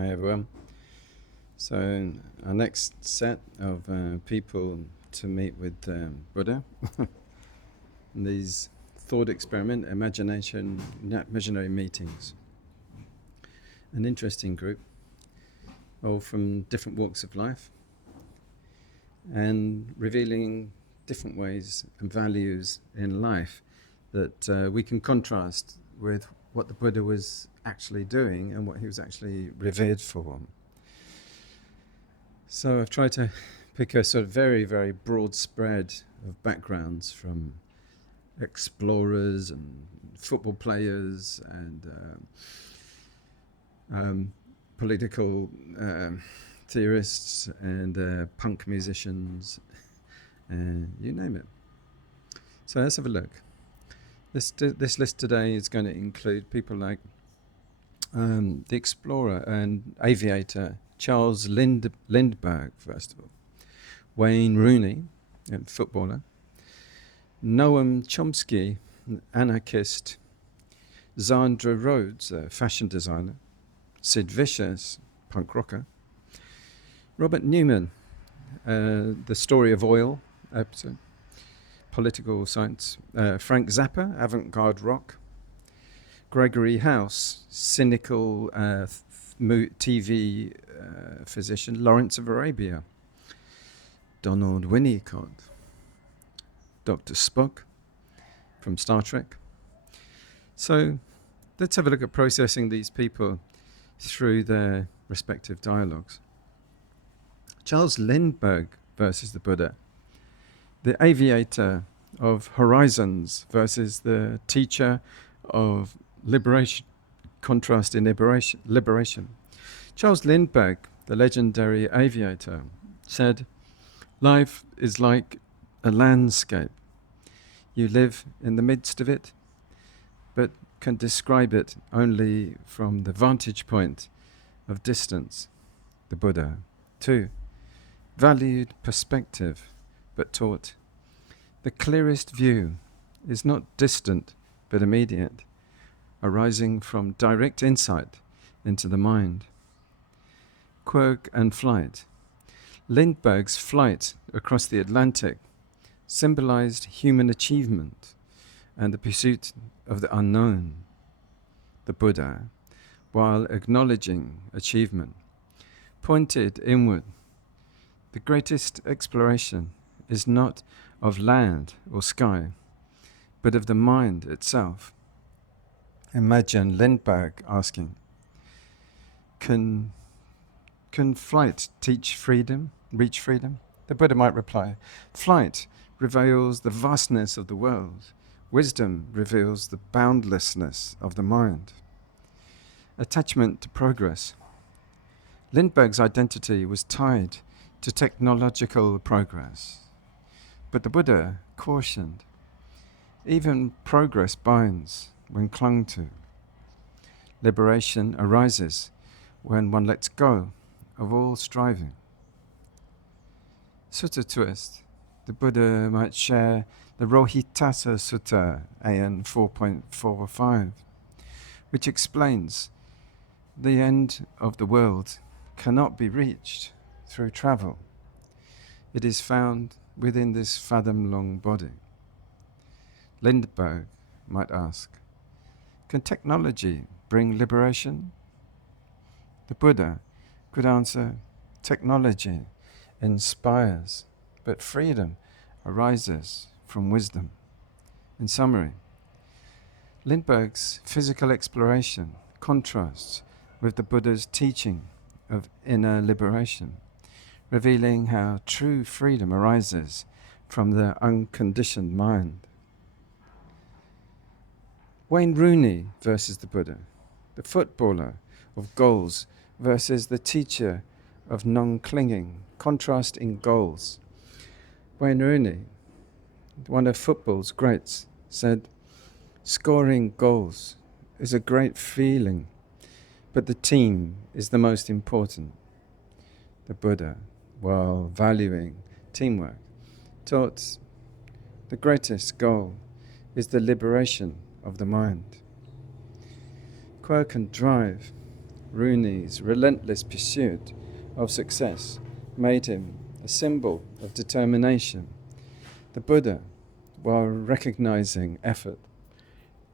Hi everyone. So our next set of people to meet with Buddha, these thought experiment, imaginary meetings. An interesting group, all from different walks of life, and revealing different ways and values in life that we can contrast with what the Buddha was actually doing and what he was actually revered for. So I've tried to pick a sort of very, very broad spread of backgrounds, from explorers and football players and political theorists and punk musicians, and you name it. So let's have a look. This list today is going to include people like the explorer and aviator Charles Lindbergh, first of all, Wayne Rooney, a footballer, Noam Chomsky, an anarchist, Zandra, Rhodes, a fashion designer, Sid Vicious, punk rocker, Robert Newman, the story of oil episode, political science, Frank Zappa, avant-garde rock, Gregory House, cynical TV physician, Lawrence of Arabia, Donald Winnicott, Dr. Spock from Star Trek. So let's have a look at processing these people through their respective dialogues. Charles Lindbergh versus the Buddha, the aviator of horizons versus the teacher of liberation, contrast in liberation. Charles Lindbergh, the legendary aviator, said, "Life is like a landscape. You live in the midst of it, but can describe it only from the vantage point of distance." The Buddha. 2. Valued perspective, but taught, the clearest view is not distant, but immediate, arising from direct insight into the mind. Quirk and flight. Lindbergh's flight across the Atlantic symbolized human achievement and the pursuit of the unknown. The Buddha, while acknowledging achievement, pointed inward. The greatest exploration is not of land or sky, but of the mind itself. Imagine Lindbergh asking, Can flight reach freedom? The Buddha might reply, flight reveals the vastness of the world. Wisdom reveals the boundlessness of the mind. Attachment to progress. Lindbergh's identity was tied to technological progress. But the Buddha cautioned, even progress binds when clung to. Liberation arises when one lets go of all striving. Sutta twist. The Buddha might share the Rohitassa Sutta, AN 4.45, which explains the end of the world cannot be reached through travel. It is found within this fathom-long body. Lindbergh might ask, can technology bring liberation? The Buddha could answer, technology inspires, but freedom arises from wisdom. In summary, Lindbergh's physical exploration contrasts with the Buddha's teaching of inner liberation, revealing how true freedom arises from the unconditioned mind. Wayne Rooney versus the Buddha, the footballer of goals versus the teacher of non-clinging, contrast in goals. Wayne Rooney, one of football's greats, said, scoring goals is a great feeling, but the team is the most important. The Buddha, while valuing teamwork, taught the greatest goal is the liberation of the mind. Quirk and drive. Rooney's relentless pursuit of success made him a symbol of determination. The Buddha, while recognizing effort,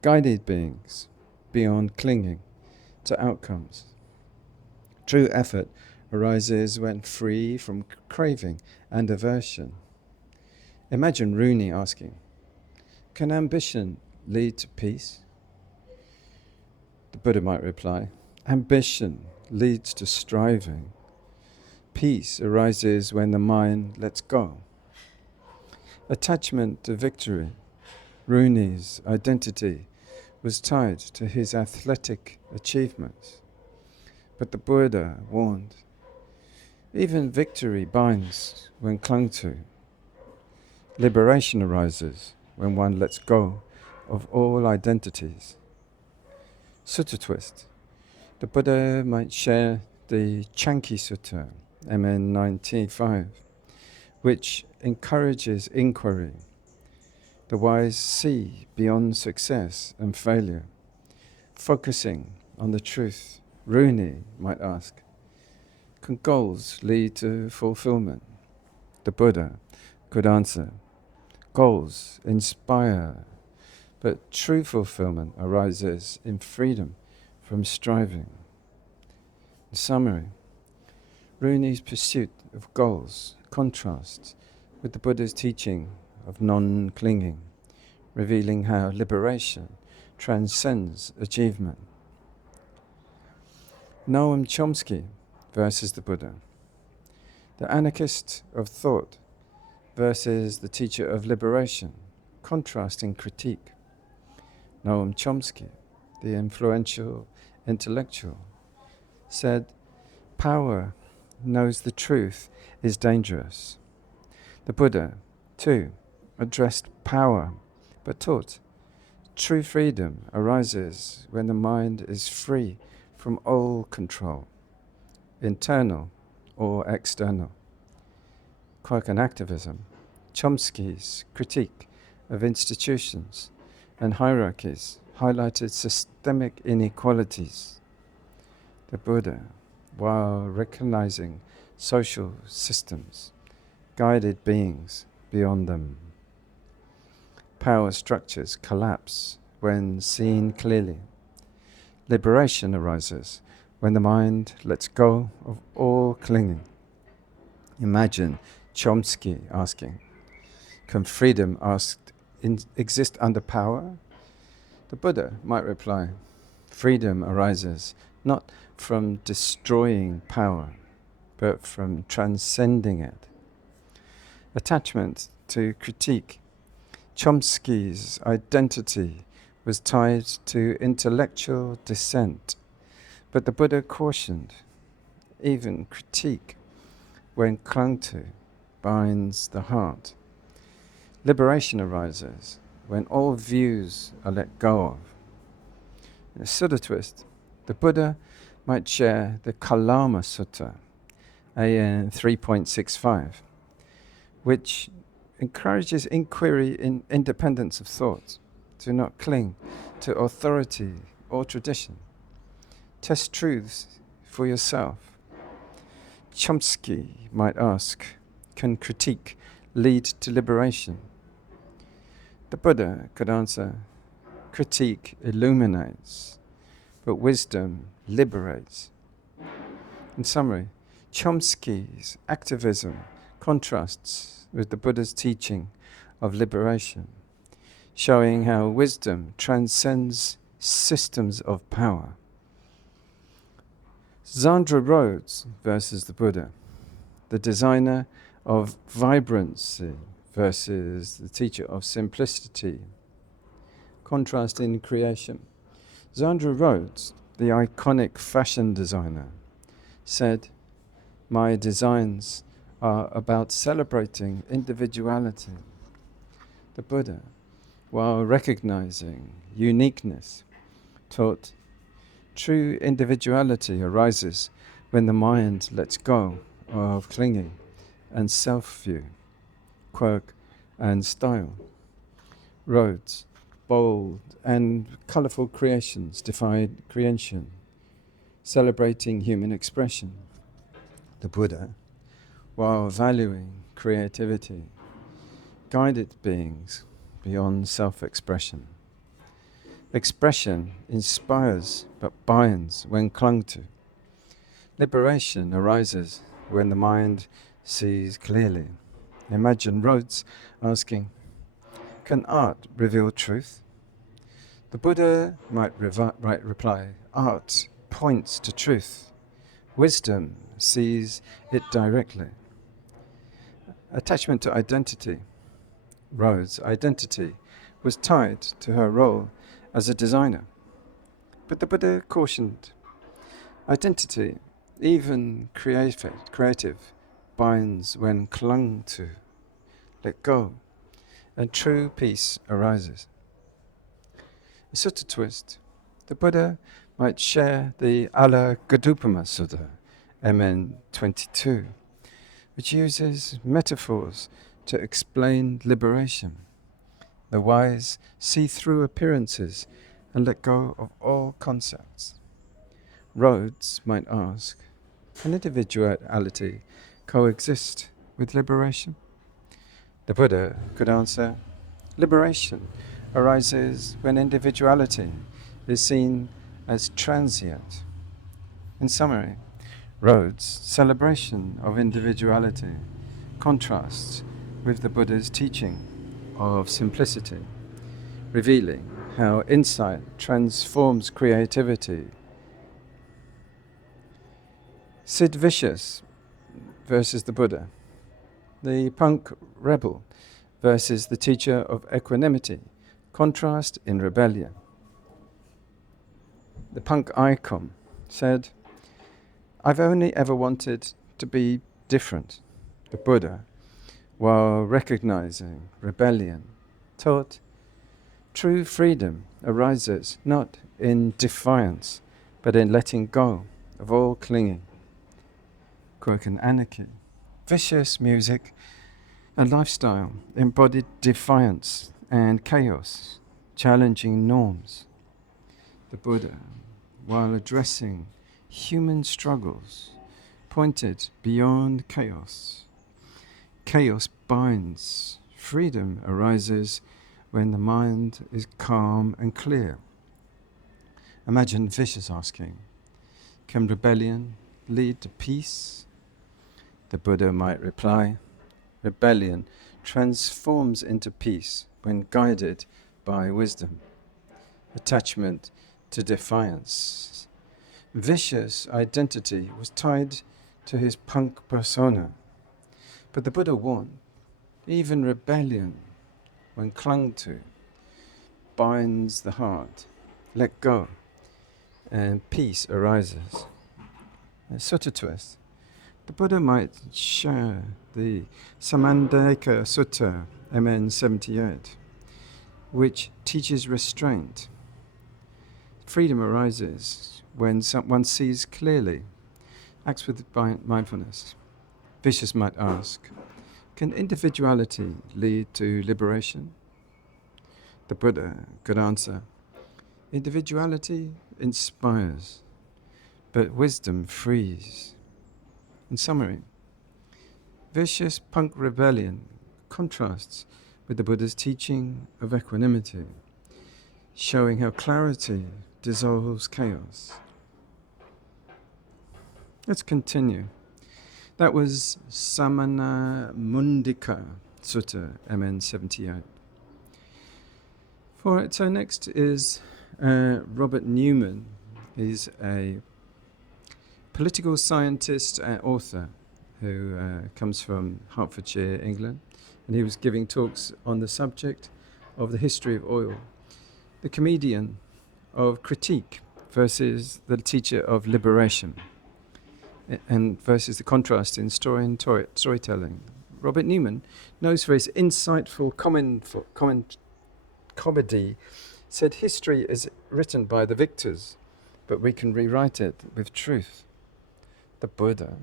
guided beings beyond clinging to outcomes. True effort arises when free from craving and aversion. Imagine Rooney asking, "Can ambition lead to peace?" The Buddha might reply, "Ambition leads to striving. Peace arises when the mind lets go." Attachment to victory. Rooney's identity was tied to his athletic achievements. But the Buddha warned, even victory binds when clung to. Liberation arises when one lets go of all identities. Sutta twist. The Buddha might share the Chanki Sutta, MN 95, which encourages inquiry. The wise see beyond success and failure, focusing on the truth. Rooney might ask, can goals lead to fulfilment? The Buddha could answer, goals inspire, but true fulfillment arises in freedom from striving. In summary, Rooney's pursuit of goals contrasts with the Buddha's teaching of non-clinging, revealing how liberation transcends achievement. Noam Chomsky versus the Buddha. The anarchist of thought versus the teacher of liberation, contrasting critique. Noam Chomsky, the influential intellectual, said, "Power knows the truth is dangerous." The Buddha, too, addressed power, but taught, true freedom arises when the mind is free from all control, internal or external. Quirk and activism. Chomsky's critique of institutions and hierarchies highlighted systemic inequalities. The Buddha, while recognizing social systems, guided beings beyond them. Power structures collapse when seen clearly. Liberation arises when the mind lets go of all clinging. Imagine Chomsky asking, can freedom exist under power? The Buddha might reply, freedom arises not from destroying power, but from transcending it. Attachment to critique. Chomsky's identity was tied to intellectual dissent, but the Buddha cautioned, even critique, when clung to, binds the heart. Liberation arises when all views are let go of. In a Sutta twist, the Buddha might share the Kalama Sutta, AN 3.65, which encourages inquiry in independence of thought. Do not cling to authority or tradition. Test truths for yourself. Chomsky might ask, can critique lead to liberation? The Buddha could answer, critique illuminates, but wisdom liberates. In summary, Chomsky's activism contrasts with the Buddha's teaching of liberation, showing how wisdom transcends systems of power. Zandra Rhodes versus the Buddha, the designer of vibrancy versus the teacher of simplicity. Contrast in creation. Zandra Rhodes, the iconic fashion designer, said, "My designs are about celebrating individuality." The Buddha, while recognizing uniqueness, taught, true individuality arises when the mind lets go of clinging and self-view. Quirk and style. Rhodes, bold and colourful creations defied creation. celebrating human expression. The Buddha, while valuing creativity, guided beings beyond self-expression. Expression inspires but binds when clung to. Liberation arises when the mind sees clearly. Imagine Rhodes asking, "Can art reveal truth?" The Buddha might reply, "Art points to truth. Wisdom sees it directly." Attachment to identity. Rhodes' identity was tied to her role as a designer. But the Buddha cautioned, identity, even creative, binds when clung to. Let go, and true peace arises. A sutta twist. The Buddha might share the Alagadupama Sutta, MN 22, which uses metaphors to explain liberation. The wise see through appearances and let go of all concepts. Rhodes might ask, can individuality coexist with liberation? The Buddha could answer, liberation arises when individuality is seen as transient. In summary, Rhodes' celebration of individuality contrasts with the Buddha's teaching of simplicity, revealing how insight transforms creativity. Sid Vicious versus the Buddha, the punk rebel versus the teacher of equanimity, contrast in rebellion. The punk icon said, "I've only ever wanted to be different." The Buddha, while recognizing rebellion, taught, true freedom arises not in defiance, but in letting go of all clinging. Quirk and anarchy. Vicious music and lifestyle embodied defiance and chaos, challenging norms. The Buddha, while addressing human struggles, pointed beyond chaos. Chaos binds. Freedom arises when the mind is calm and clear. Imagine Vicious asking, can rebellion lead to peace? The Buddha might reply, rebellion transforms into peace when guided by wisdom. Attachment to defiance. Vicious identity was tied to his punk persona. But the Buddha warned, even rebellion, when clung to, binds the heart. Let go, and peace arises. A sutta twist. The Buddha might share the Samandaka Sutta, MN 78, which teaches restraint. Freedom arises when one sees clearly, acts with mindfulness. Vicious might ask, can individuality lead to liberation? The Buddha could answer, individuality inspires, but wisdom frees. In summary, vicious punk rebellion contrasts with the Buddha's teaching of equanimity, showing how clarity dissolves chaos. Let's continue. That was Samana Mundika Sutta, MN 78. So next is Robert Newman. He's a political scientist and author who comes from Hertfordshire, England, and he was giving talks on the subject of the history of oil, the comedian of critique versus the teacher of liberation, and versus the contrast in storytelling. Robert Newman, known for his insightful comedy, said history is written by the victors, but we can rewrite it with truth. The Buddha,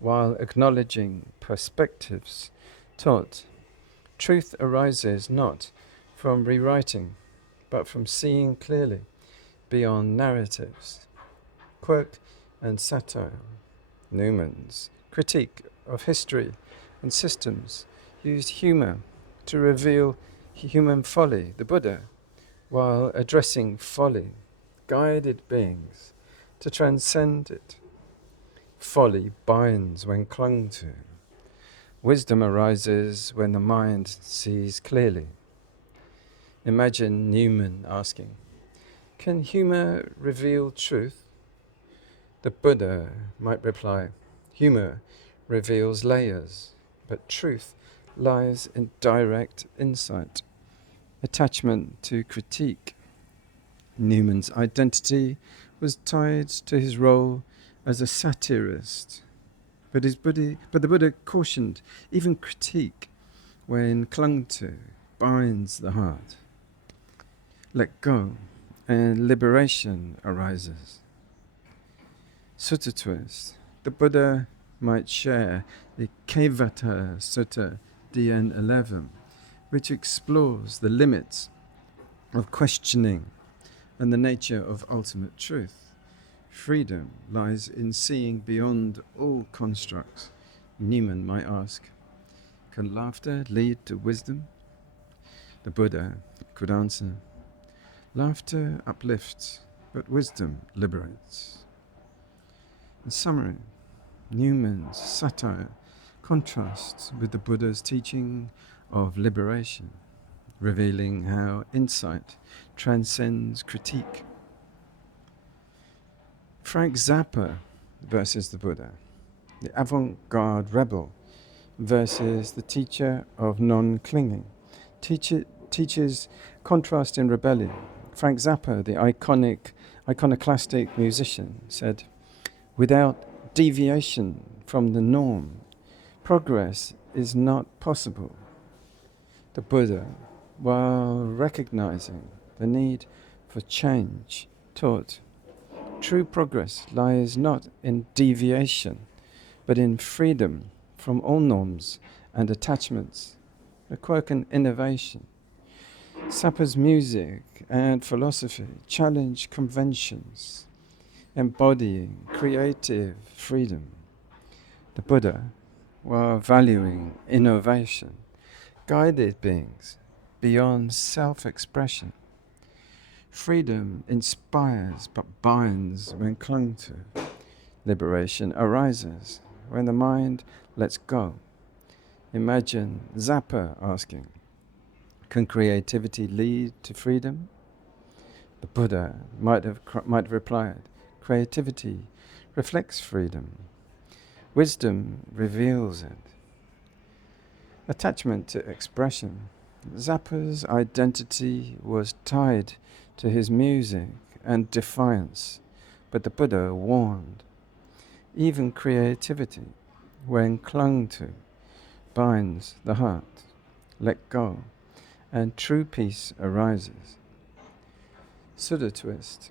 while acknowledging perspectives, taught, truth arises not from rewriting, but from seeing clearly beyond narratives. quirk and satire. Newman's critique of history and systems used humour to reveal human folly. The Buddha, while addressing folly, guided beings to transcend it. Folly binds when clung to. Wisdom arises when the mind sees clearly. Imagine Newman asking, "Can humour reveal truth?" The Buddha might reply, "Humour reveals layers, but truth lies in direct insight." Attachment to critique. Newman's identity was tied to his role as a satirist. But the Buddha cautioned, even critique, when clung to, binds the heart. Let go, and liberation arises. Sutta twist. The Buddha might share the Kevata Sutta DN 11, which explores the limits of questioning and the nature of ultimate truth. Freedom lies in seeing beyond all constructs. Newman might ask, "Can laughter lead to wisdom?" The Buddha could answer, "Laughter uplifts, but wisdom liberates." In summary, Newman's satire contrasts with the Buddha's teaching of liberation, revealing how insight transcends critique. Frank Zappa versus the Buddha, the avant-garde rebel versus the teacher of non-clinging. Teaches contrast in rebellion. Frank Zappa, the iconoclastic musician, said, "Without deviation from the norm, progress is not possible." The Buddha, while recognizing the need for change, taught, "True progress lies not in deviation, but in freedom from all norms and attachments, a quirk and innovation." Zappa's music and philosophy challenge conventions, embodying creative freedom. The Buddha, while valuing innovation, guided beings beyond self-expression. Freedom inspires but binds when clung to. Liberation arises when the mind lets go. Imagine Zappa asking, "Can creativity lead to freedom?" The Buddha might have replied, "Creativity reflects freedom. Wisdom reveals it." Attachment to expression. Zappa's identity was tied to his music and defiance, but the Buddha warned, even creativity, when clung to, binds the heart. Let go, and true peace arises. Sutta twist.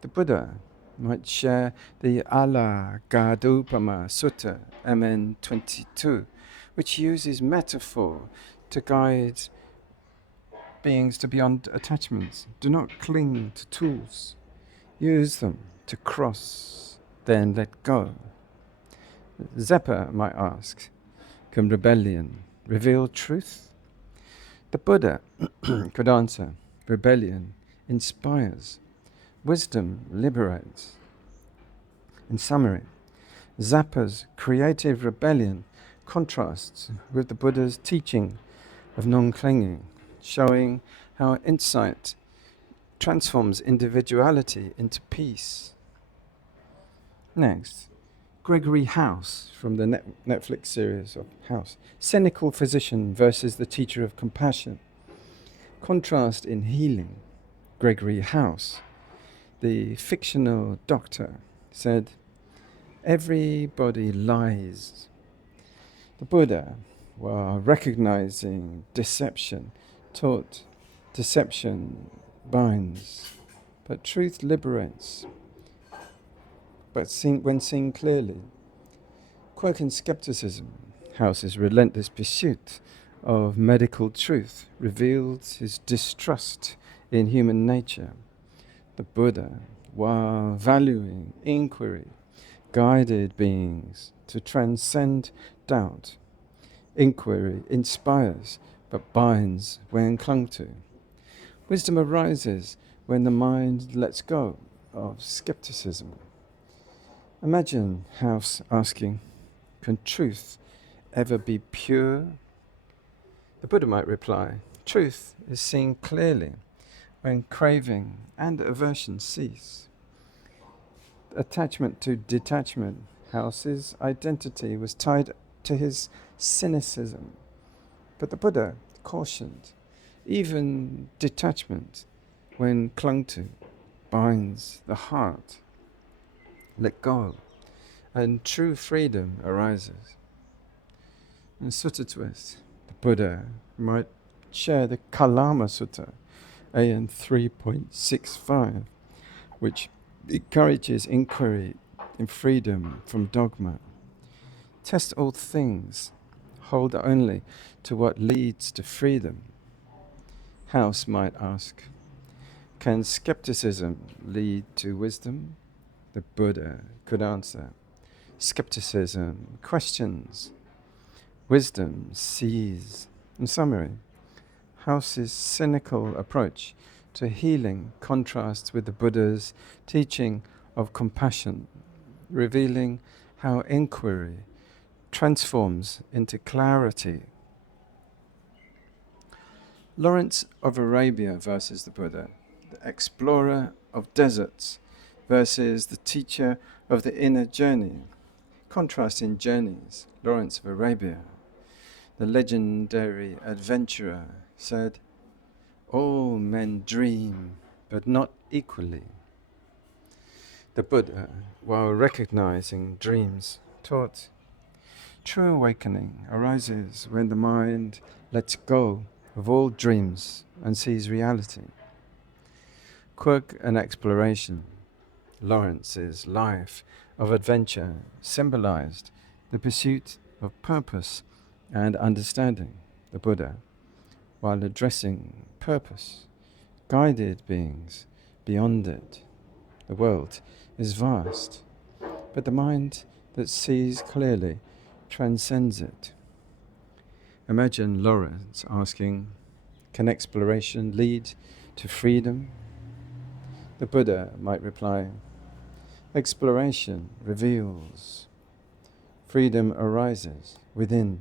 The Buddha might share the Alagadupama Sutta, MN 22, which uses metaphor to guide beings to beyond attachments. Do not cling to tools. Use them to cross, then let go. Zappa might ask, "Can rebellion reveal truth?" The Buddha could answer, "Rebellion inspires. Wisdom liberates." In summary, Zappa's creative rebellion contrasts with the Buddha's teaching of non-clinging, showing how insight transforms individuality into peace. Next, Gregory House from the Netflix series of House. Cynical physician versus the teacher of compassion. Contrast in healing. Gregory House, the fictional doctor, said, "Everybody lies." The Buddha, while recognizing deception, taught, "Deception binds, but truth liberates." But when seen clearly, quirk and skepticism, House's relentless pursuit of medical truth revealed his distrust in human nature. The Buddha while valuing inquiry, guided beings to transcend doubt. Inquiry inspires but binds when clung to. Wisdom arises when the mind lets go of skepticism. Imagine House asking, "Can truth ever be pure?" The Buddha might reply, "Truth is seen clearly when craving and aversion cease." Attachment to detachment, House's identity was tied to his cynicism. But the Buddha cautioned, even detachment, when clung to, binds the heart. Let go, and true freedom arises. In Sutta twist, the Buddha might share the Kalama Sutta, AN 3.65, which encourages inquiry in freedom from dogma. Test all things, hold only to what leads to freedom. House might ask, can skepticism lead to wisdom? The Buddha could answer, skepticism questions, wisdom sees. In summary, House's cynical approach to healing contrasts with the Buddha's teaching of compassion, revealing how inquiry transforms into clarity. Lawrence of Arabia versus the Buddha, the explorer of deserts versus the teacher of the inner journey. Contrast in journeys. Lawrence of Arabia, the legendary adventurer, said, "All men dream, but not equally." The Buddha, while recognizing dreams, taught, true awakening arises when the mind lets go of all dreams and sees reality. Quirk and exploration. Lawrence's life of adventure symbolized the pursuit of purpose and understanding. The Buddha, while addressing purpose, guided beings beyond it. The world is vast, but the mind that sees clearly transcends it. Imagine Lawrence asking, can exploration lead to freedom? The Buddha might reply, exploration reveals. Freedom arises within.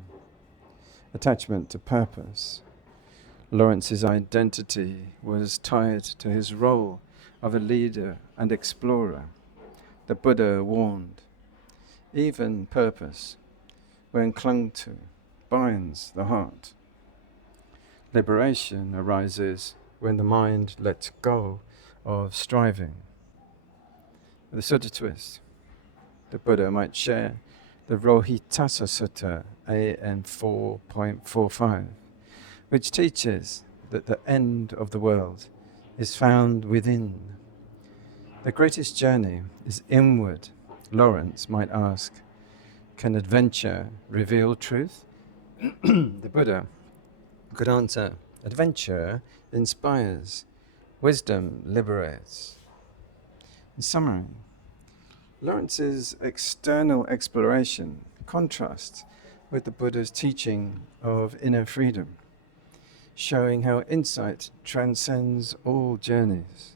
Attachment to purpose. Lawrence's identity was tied to his role of a leader and explorer. The Buddha warned, even purpose, when clung to, binds the heart. Liberation arises when the mind lets go of striving. With a Sutta twist, the Buddha might share the Rohitassa Sutta, AN 4.45, which teaches that the end of the world is found within. The greatest journey is inward. Lawrence might ask, can adventure reveal truth? The Buddha could answer, adventure inspires, wisdom liberates. In summary, Lawrence's external exploration contrasts with the Buddha's teaching of inner freedom, showing how insight transcends all journeys.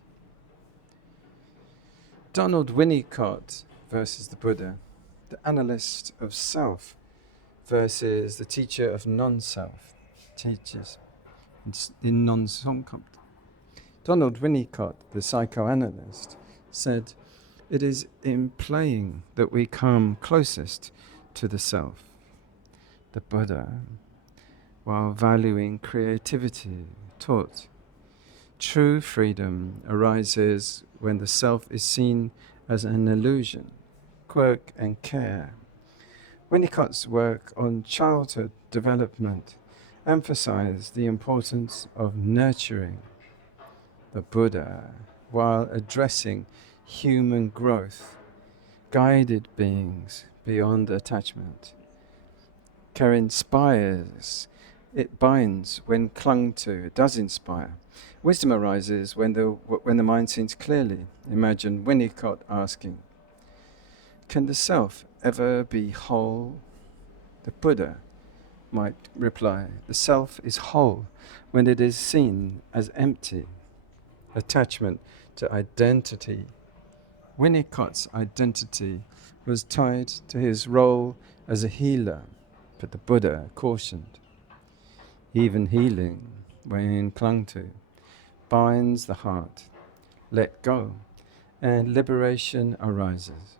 Donald Winnicott versus the Buddha, the analyst of self versus the teacher of non-self, teaches in non-self. Donald Winnicott, the psychoanalyst, said, it is in playing that we come closest to the self. The Buddha, while valuing creativity, taught, true freedom arises when the self is seen as an illusion, quirk and care. Winnicott's work on childhood development emphasized the importance of nurturing. The Buddha, while addressing human growth, guided beings beyond attachment. Care inspires It binds when clung to. It does inspire. Wisdom arises when the mind sees clearly. Imagine Winnicott asking, can the self ever be whole? The Buddha might reply, the self is whole when it is seen as empty. Attachment to identity. Winnicott's identity was tied to his role as a healer, but the Buddha cautioned, even healing, when clung to, binds the heart. Let go, and liberation arises.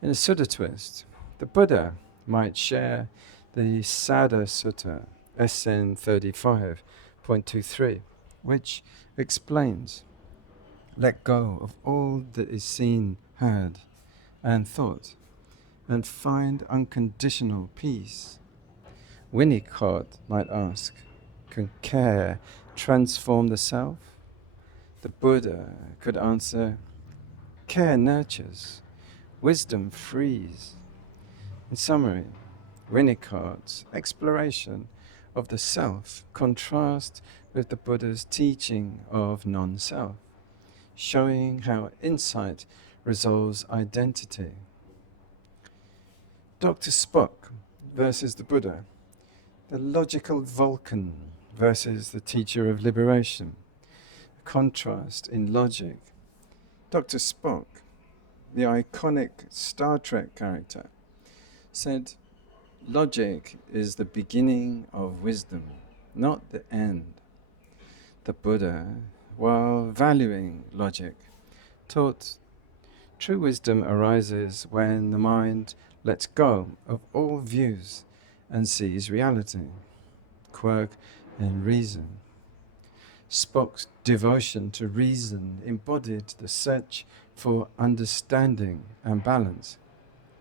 In a Sutta twist, the Buddha might share the Sada Sutta, SN 35.23, which explains, let go of all that is seen, heard, and thought, and find unconditional peace. Winnicott might ask, can care transform the self? The Buddha could answer, care nurtures, wisdom frees. In summary, Winnicott's exploration of the self contrasts with the Buddha's teaching of non-self, showing how insight resolves identity. Dr. Spock versus the Buddha, the logical Vulcan versus the teacher of liberation, a contrast in logic. Dr. Spock, the iconic Star Trek character, said, logic is the beginning of wisdom, not the end. The Buddha, while valuing logic, taught true wisdom arises when the mind lets go of all views and sees reality, quirk and reason. Spock's devotion to reason embodied the search for understanding and balance.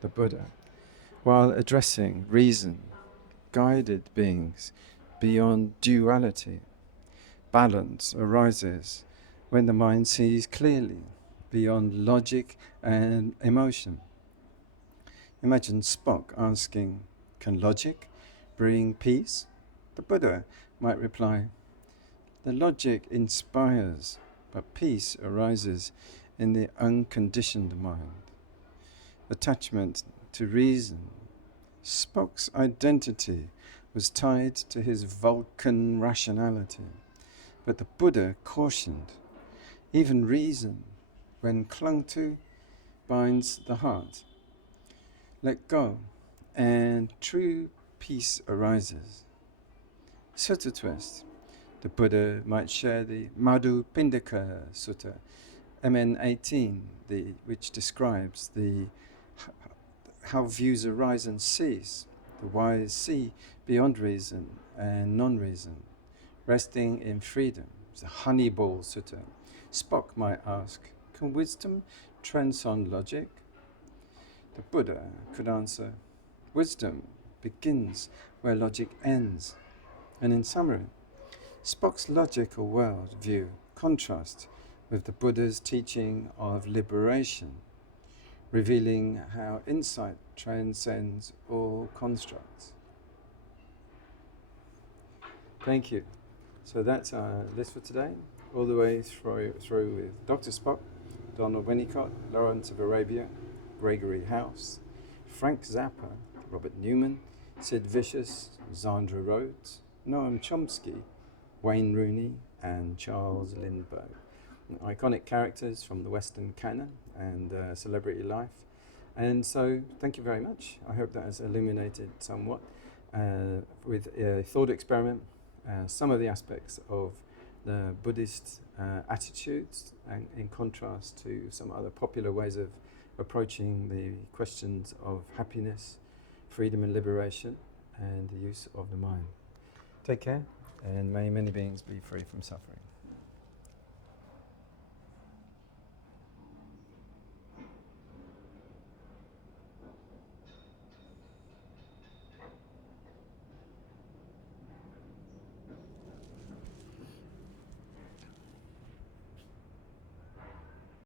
The Buddha, while addressing reason, guided beings beyond duality. Balance arises when the mind sees clearly beyond logic and emotion. Imagine Spock asking, can logic bring peace? The Buddha might reply, the logic inspires, but peace arises in the unconditioned mind. Attachment to reason. Spock's identity was tied to his Vulcan rationality, but the Buddha cautioned, even reason, when clung to, binds the heart. Let go, and true peace arises. Sutta twist. The Buddha might share the Madhu Pindaka Sutta, MN 18, which describes how views arise and cease. The wise see beyond reason and non-reason, resting in freedom. It's the Honeyball Sutta. Spock might ask, can wisdom transcend logic? The Buddha could answer, wisdom begins where logic ends. And in summary, Spock's logical world view contrasts with the Buddha's teaching of liberation, revealing how insight transcends all constructs. Thank you. So that's our list for today, all the way through with Dr. Spock, Donald Winnicott, Lawrence of Arabia, Gregory House, Frank Zappa, Robert Newman, Sid Vicious, Zandra Rhodes, Noam Chomsky, Wayne Rooney, and Charles Lindbergh. Iconic characters from the Western canon and celebrity life. And so, thank you very much. I hope that has illuminated somewhat with a thought experiment some of the aspects of the Buddhist attitudes, and in contrast to some other popular ways of approaching the questions of happiness, freedom and liberation, and the use of the mind. Take care, and may many beings be free from suffering.